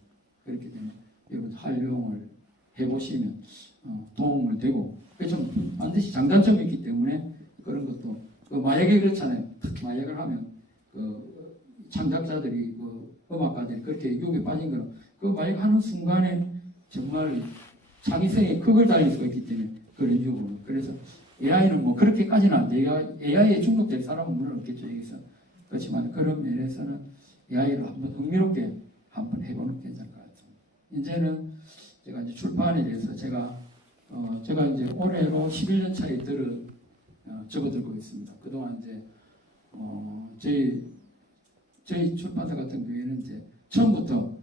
그렇기 때문에 여러분 활용을 해보시면 도움을 되고 좀 반드시 장단점이 있기 때문에 그런 것도 만약에 그렇잖아요. 특히 마약을 하면 창작자들이 음악가들이 그렇게 유혹에 빠진 거는 마약하는 순간에 정말 창의성이 극을 달릴 수가 있기 때문에 그런 유혹을. 그래서 AI는 뭐 그렇게까지는 안 돼요. AI에 중독될 사람은 물론 없겠죠. 여기서. 그렇지만 그런 면에서는 AI를 한번 흥미롭게 한번 해보는 게 괜찮을 것 같습니다. 이제는 제가 이제 출판에 대해서 제가 이제 올해로 11년 차에 접어들고 있습니다. 그동안 이제 저희 출판사 같은 경우에는 이제 처음부터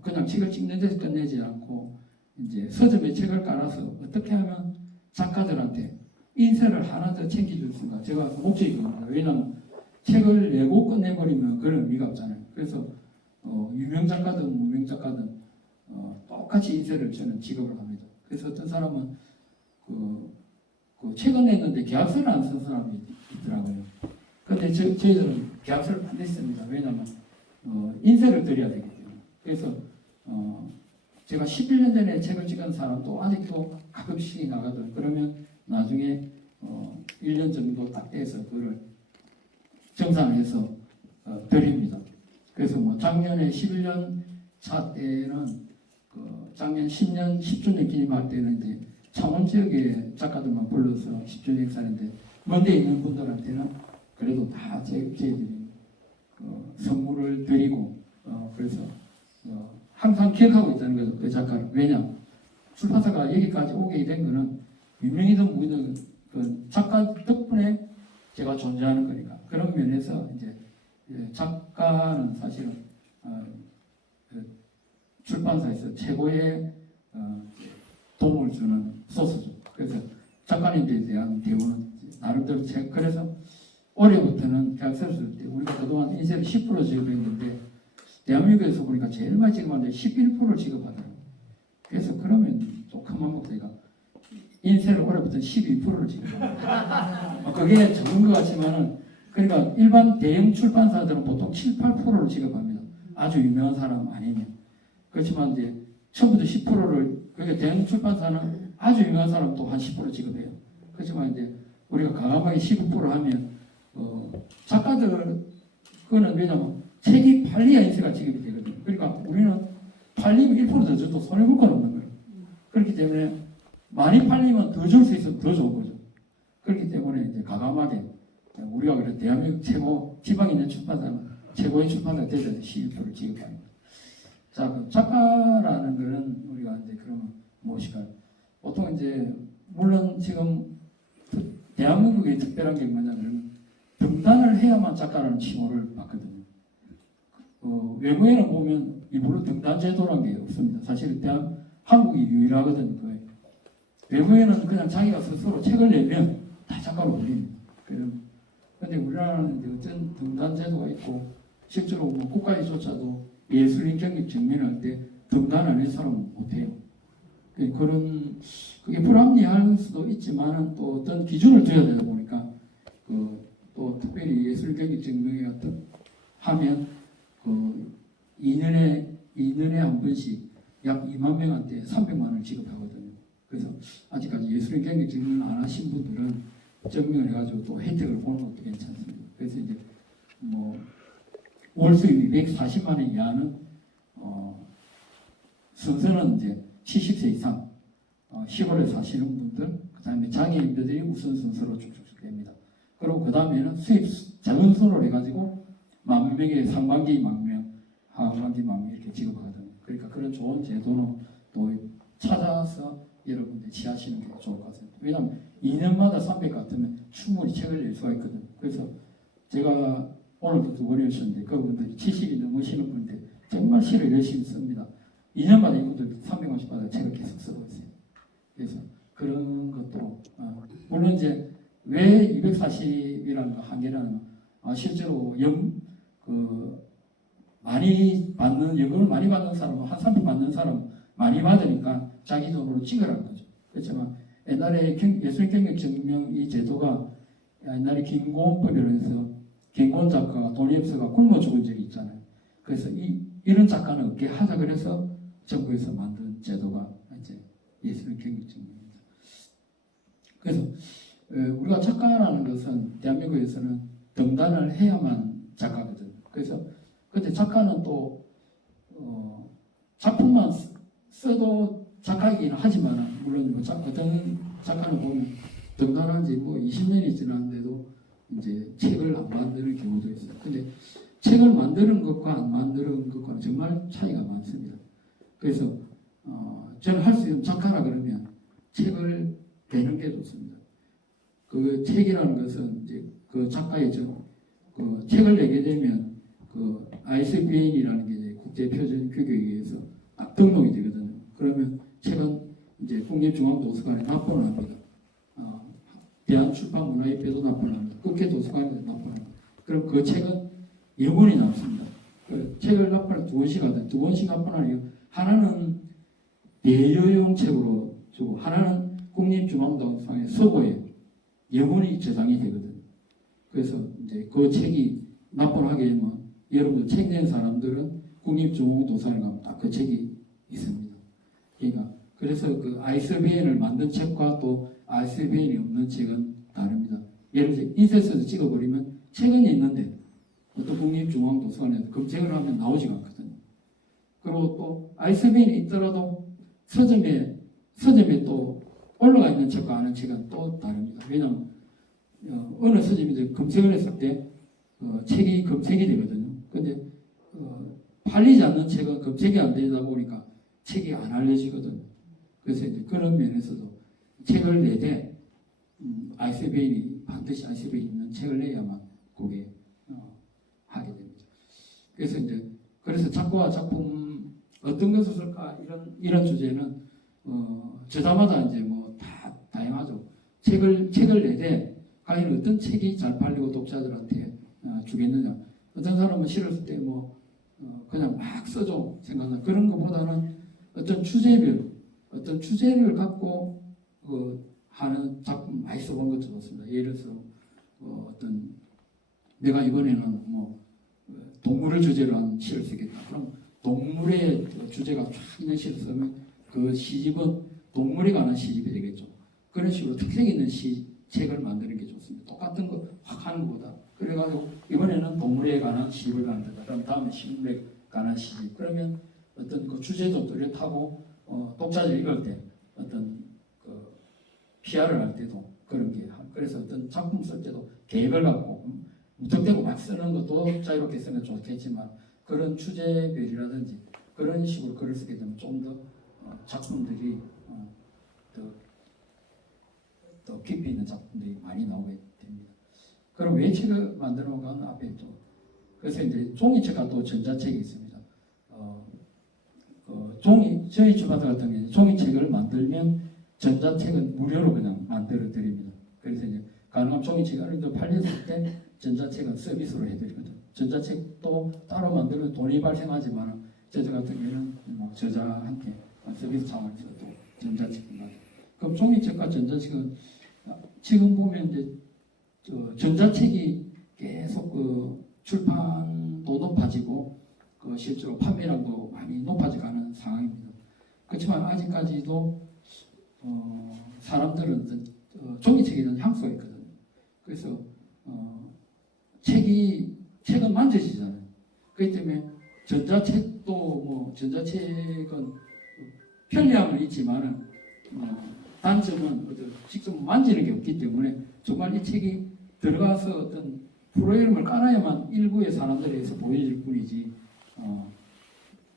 그냥 책을 찍는 데서 끝내지 않고 이제 서점에 책을 깔아서 어떻게 하면 작가들한테 인쇄를 하나 더 챙겨줄 수가 제가 목적이 그겁니다. 왜냐하면 책을 내고 끝내버리면 그런 의미가 없잖아요. 그래서 유명 작가든 무명 작가든 똑같이 인쇄를 저는 지급을 합니다. 그래서 어떤 사람은 책을 냈는데 계약서를 안 쓴 사람이 있더라고요. 근데 저희들은 계약서를 반드시 씁니다. 왜냐하면 인쇄를 드려야 되기 때문에. 그래서 제가 11년 전에 책을 찍은 사람도 아직도 가끔씩 나가더라고요. 그러면 나중에 1년 정도 딱 돼서 그걸 정산해서 드립니다. 그래서 뭐 작년에 11년 차 때는 작년 10년 10주년 기념할 때는 이제 창원 지역의 작가들만 불러서 10주년 행사인데 먼데 있는 분들한테는 그래도 다 저희들이 선물을 드리고 그래서 항상 기억하고 있다는 거죠. 그 작가를. 왜냐? 출판사가 여기까지 오게 된 거는 유명이든 무명이든 그 작가 덕분에 제가 존재하는 거니까. 그런 면에서 이제 작가는 사실은 출판사에서 최고의 도움을 주는 소스죠. 그래서 작가님들에 대한 대우는 나름대로 그래서 올해부터는 계약서를 쓸 때 우리가 그동안 인쇄를 10% 지급했는데 대한민국에서 보니까 제일 많이 지급하는데 11%를 지급하더라고요. 그래서 그러면 조금 한국대가 인쇄를 올해부터 12%를 지급합니다. 그게 적은 것 같지만은 그러니까 일반 대형 출판사들은 보통 7, 8%를 지급합니다. 아주 유명한 사람 아니면. 그렇지만 이제 처음부터 10%를 그러니까 대형 출판사는 아주 유명한 사람 또 한 10% 지급해요. 그렇지만 이제 우리가 과감하게 15% 하면 작가들 그거는 왜냐면 책이 팔려야 인쇄가 지급이 되거든요. 그러니까 우리는 팔리면 1% 더 줘도 손해볼 건 없는 거예요. 그렇기 때문에 많이 팔리면 더 줄 수 있으면 더 좋은 거죠. 그렇기 때문에 이제 과감하게 우리가 그래 대한민국 최고 지방에 있는 출판사는 최고의 출판사 대전에 11%를 지급합니다. 자, 그 작가라는 거는 우리가 이제 그러면 무엇일까요? 보통 이제 물론 지금 대한민국의 특별한 게 뭐냐면 등단을 해야만 작가라는 칭호를 받거든요. 외국에는 보면 일부러 등단 제도라는 게 없습니다. 사실 한국이 유일하거든요. 그거에. 외국에는 그냥 자기가 스스로 책을 내면 다 작가로 올립니다. 그런데 우리나라는 이제 어떤 등단 제도가 있고 실제로 뭐 국가에조차도 예술인 경력 증명할 때 등단 안 한 사람은 못해요. 그게 불합리할 수도 있지만은 또 어떤 기준을 둬야 되다 보니까 또 특별히 예술 경력 증명회 같은 하면 2년에 한 번씩 약 2만 명한테 300만 원을 지급하거든요. 그래서 아직까지 예술인 경력 증명 안 하신 분들은 증명을 해가지고 또 혜택을 보는 것도 괜찮습니다. 그래서 이제 월 수입이 140만 원 이하는 순서는 이제 70세 이상 시골에 사시는 분들, 그 다음에 장애인들이 우선 순서로 쭉쭉쭉 됩니다. 그리고 그 다음에는 수입 자문순으로 해가지고 10,000명의 상반기 10,000명, 하반기 10,000명 이렇게 지급하거든요. 그러니까 그런 좋은 제도는 또 찾아서 여러분들이 취하시는 게 좋을 것 같습니다. 왜냐하면 2년마다 300 같으면 충분히 책을 낼 수가 있거든요. 그래서 제가 오늘도 2번이 오셨는데 그분들이 70이 넘으시는 분인데 정말 시를 열심히 씁니다. 2년마다 이분들 300원씩 받아 책을 계속 쓰고 있어요. 그래서 그런 것도 물론 이제 왜 240이라는 한계라는 실제로 많이 받는 연금을 많이 받는 사람은 한 300 받는 사람 많이 받으니까 자기 돈으로 찍으라는 거죠. 그렇지만 옛날에 예술경력증명 이 제도가 옛날에 김고은법이라고 해서 김고은 작가가 돈이 없어가 굶어 죽은 적이 있잖아요. 그래서 이런 작가는 없게 하자 그래서 정부에서 만든 제도가 이제 예술경력증명입니다. 그래서 우리가 작가라는 것은 대한민국에서는 등단을 해야만 작가거든요. 그래서 근데 작가는 또 작품만 써도 작가이긴 하지만 물론 뭐 어떤 작가는 보면 등단한 지 뭐 20년이 지났는데도 이제 책을 안 만드는 경우도 있어요. 근데 책을 만드는 것과 안 만드는 것과는 정말 차이가 많습니다. 그래서 저는 할 수 있는 작가라 그러면 책을 내는 게 좋습니다. 그 책이라는 것은 이제 그 작가의 그 책을 내게 되면 그 ISBN이라는 게 이제 국제표준 규격에 의해서 딱 등록이 되거든요. 그러면 책은 이제 국립중앙도서관에 납본을 합니다. 대한출판문화협회도 납본을 합니다. 국회도서관에도 납본을 합니다. 그럼 그 책은 영원히 남습니다. 그 책을 납본을 2번씩 하든 2번씩 납본하는 이유 하나는 대여용 책으로 주고 하나는 국립중앙도서관의 서고에 영원히 저장이 되거든요. 그래서 이제 그 책이 납본하게 되면 여러분들 책 낸 사람들은 국립중앙도서관에 가면 딱 그 책이 있습니다. 그러니까 그래서 그 ISBN을 만든 책과 또 ISBN이 없는 책은 다릅니다. 예를 들어 인쇄소에서 찍어버리면 책은 있는데 또 국립중앙도서관에서 검색을 하면 나오지가 않거든요. 그리고 또 ISBN이 있더라도 서점에 또 올라가 있는 책과 아는 책은 또 다릅니다. 왜냐하면 어느 서점이 검색을 했을 때 책이 검색이 되거든요. 근데 팔리지 않는 책은 검색이 안 되다 보니까 책이 안 알려지거든요. 그래서 이제 그런 면에서도 책을 내되 ISBN이 반드시 ISBN이 있는 책을 내야만 그게 하게 됩니다. 그래서 이제 그래서 작가와 작품 어떤 것을 쓸까 이런 주제는 저자마다 이제 뭐 다 다양하죠. 책을 내되 과연 어떤 책이 잘 팔리고 독자들한테 주겠느냐. 어떤 사람은 시를 쓸 때 뭐 그냥 막 써줘 생각나 그런 것보다는 어떤 주제를 갖고 하는 작품 많이 써본 것도 좋습니다. 예를 들어서 어떤 내가 이번에는 뭐 동물을 주제로 한 시를 쓰겠다. 그럼 동물의 주제가 쫙 있는 시를 쓰면 그 시집은 동물에 관한 시집이 되겠죠. 그런 식으로 특색 있는 책을 만드는 게 좋습니다. 똑같은 거 확 하는 것보다. 그래가지고 이번에는 동물에 관한 시집을 만들다. 그럼 다음에 식물에 관한 시집. 그러면 어떤 그 주제도 뚜렷하고 독자들 읽을 때 어떤 그 PR을 할 때도 그런 게 그래서 어떤 작품 쓸 때도 계획을 갖고 무턱대고 막 쓰는 것도 자유롭게 쓰면 좋겠지만 그런 주제별이라든지 그런 식으로 글을 쓰게 되면 좀 더 작품들이 더 깊이 있는 작품들이 많이 나오게 됩니다. 그럼 왜 책을 만들어 놓은 건 앞에 또 그래서 이제 종이책과 또 전자책이 있습니다. 저희 출판사 같은 경우에 종이책을 만들면 전자책은 무료로 그냥 만들어 드립니다. 그래서 이제 가능한 종이책이 어느 정도 팔렸을 때 전자책은 서비스로 해드리거든요. 전자책도 따로 만들면 돈이 발생하지만 저자 같은 경우에는 뭐 저자한테 서비스 차원에서 또 전자책을 만들어요. 그럼 종이책과 전자책은 지금 보면 이제 전자책이 계속 출판도 높아지고 실제로 판매량도 많이 높아져가는 상황입니다. 그렇지만 아직까지도 사람들은 종이책에 대한 향수가 있거든요. 그래서 책은 만져지잖아요. 그렇기 때문에 전자책은 편리함은 있지만은 단점은 직접 만지는 게 없기 때문에 정말 이 책이 들어가서 어떤 프로그램을 깔아야만 일부의 사람들에 의해서 보여질 뿐이지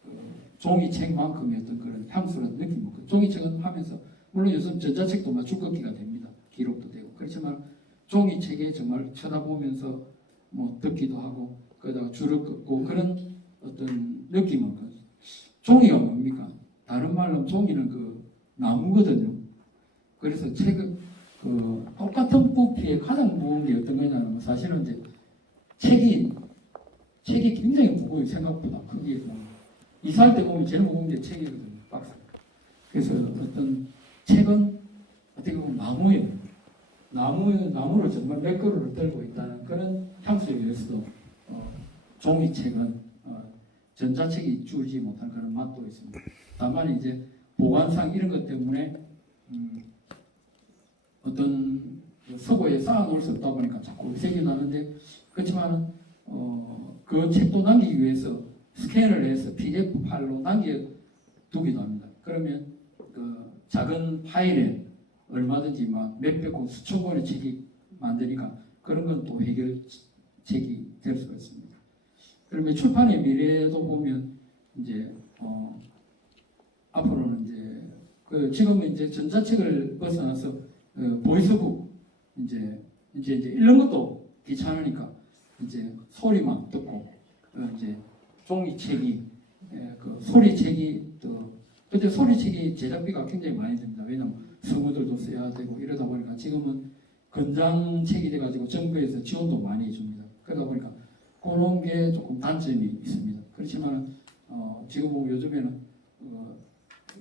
그 종이책만큼의 어떤 그런 향수라는 느낌이 없고, 종이책은 하면서 물론 요즘 전자책도 막 줄긋기가 됩니다. 기록도 되고. 그렇지만 종이책에 정말 쳐다보면서 뭐 듣기도 하고 그러다가 줄을 긋고 그런 어떤 느낌은 종이가 뭡니까? 다른 말로 종이는 그 나무거든요. 그래서 책은 그 똑같은 부피에 가장 무거운 게 어떤 거냐면 사실은 이제 책이 굉장히 무거워요. 생각보다 크기에 보면 이사할 때 보면 제일 무거운 게 책이거든요. 박스. 그래서 어떤 책은 어떻게 보면 나무예요. 나무를 정말 몇 그루를 떨고 있다는 그런 향수에 의해서도 종이책은 전자책이 주지 못한 그런 맛도 있습니다. 다만 이제 보관상 이런 것 때문에 어떤 서고에 쌓아놓을 수 없다 보니까 자꾸 색이 나는데, 그렇지만 그 책도 남기기 위해서 스캔을 해서 PDF 파일로 남겨두기도 합니다. 그러면 그 작은 파일에 얼마든지 막 몇백 권, 수천 권의 책이 만드니까 그런 건 또 해결책이 될 수가 있습니다. 그러면 출판의 미래도 보면 이제 앞으로는 이제 지금은 이제 전자책을 벗어나서 보이스북 이제 이런 것도 귀찮으니까 이제 소리만 듣고 이제 종이책이 그 소리책이 또 그때 소리책이 제작비가 굉장히 많이 듭니다. 왜냐하면 성우들도 써야 되고 이러다 보니까 지금은 건장책이 돼가지고 정부에서 지원도 많이 해줍니다. 그러다 보니까 그런 게 조금 단점이 있습니다. 그렇지만 지금 보면 요즘에는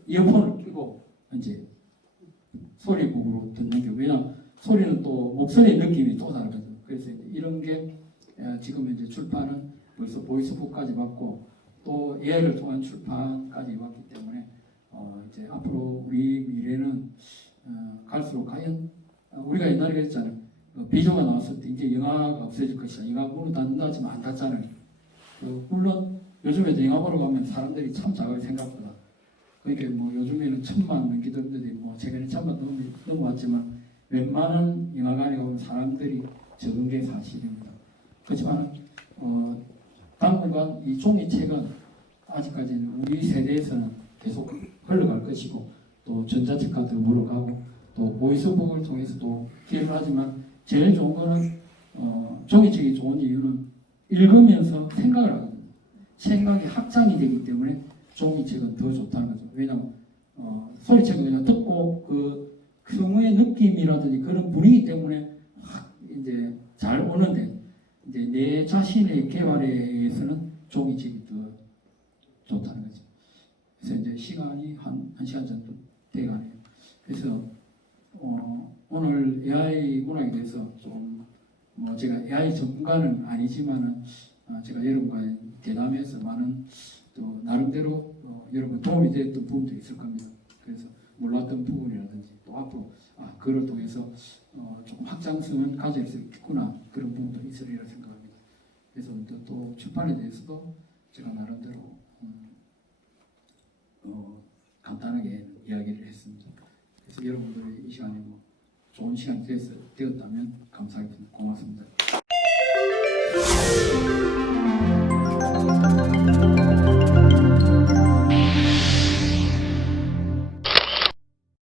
이어폰을 끼고 이제 소리북으로 듣는 게, 왜냐하면 소리는 또 목소리의 느낌이 또 다르거든요. 그래서 이런 게 지금 이제 출판은 벌써 보이스북까지 받고 또 AI를 통한 출판까지 왔기 때문에 이제 앞으로 우리 미래는 갈수록 과연 우리가 옛날에 그랬잖아요. 비조가 나왔을 때 이제 영화가 없어질 것이다. 영화 문을 닫는다지만 안 닫잖아요. 물론 요즘에도 영화 보러 가면 사람들이 참 작아요, 생각보다. 그러니까 뭐 요즘에는 1,000만 넘기던데 뭐 최근에 1,000만 넘어왔지만 웬만한 영화관에 가면 사람들이 적은 게 사실입니다. 그렇지만 당분간 이 종이책은 아직까지는 우리 세대에서는 계속 흘러갈 것이고, 또 전자책과 더불어 가고 또 보이스북을 통해서도 기여를 하지만 제일 좋은 거는 종이책이 좋은 이유는 읽으면서 생각을 하거든요. 생각이 확장이 되기 때문에 종이책은 더 좋다는 거죠. 왜냐하면 소리책은 그냥 듣고 그 성우의 느낌이라든지 그런 분위기 때문에 확 이제 잘 오는데, 이제 내 자신의 개발에 의해서는 종이책이 더 좋다는 거죠. 그래서 이제 시간이 한 시간 정도 돼가네요. 그래서 오늘 AI 문학에 대해서 좀 제가 AI 전문가는 아니지만은 제가 여러분과 대담해서 많은 또 나름대로 여러분 도움이 됐던 부분도 있을 겁니다. 그래서 몰랐던 부분이라든지 또 앞으로 그걸 통해서 조금 확장성은 가질 수 있겠구나, 그런 부분도 있으리라 생각합니다. 그래서 또 출판에 대해서도 제가 나름대로 간단하게 이야기를 했습니다. 그래서 여러분들의 이 시간이 좋은 시간이 되었다면 감사하겠습니다. 고맙습니다.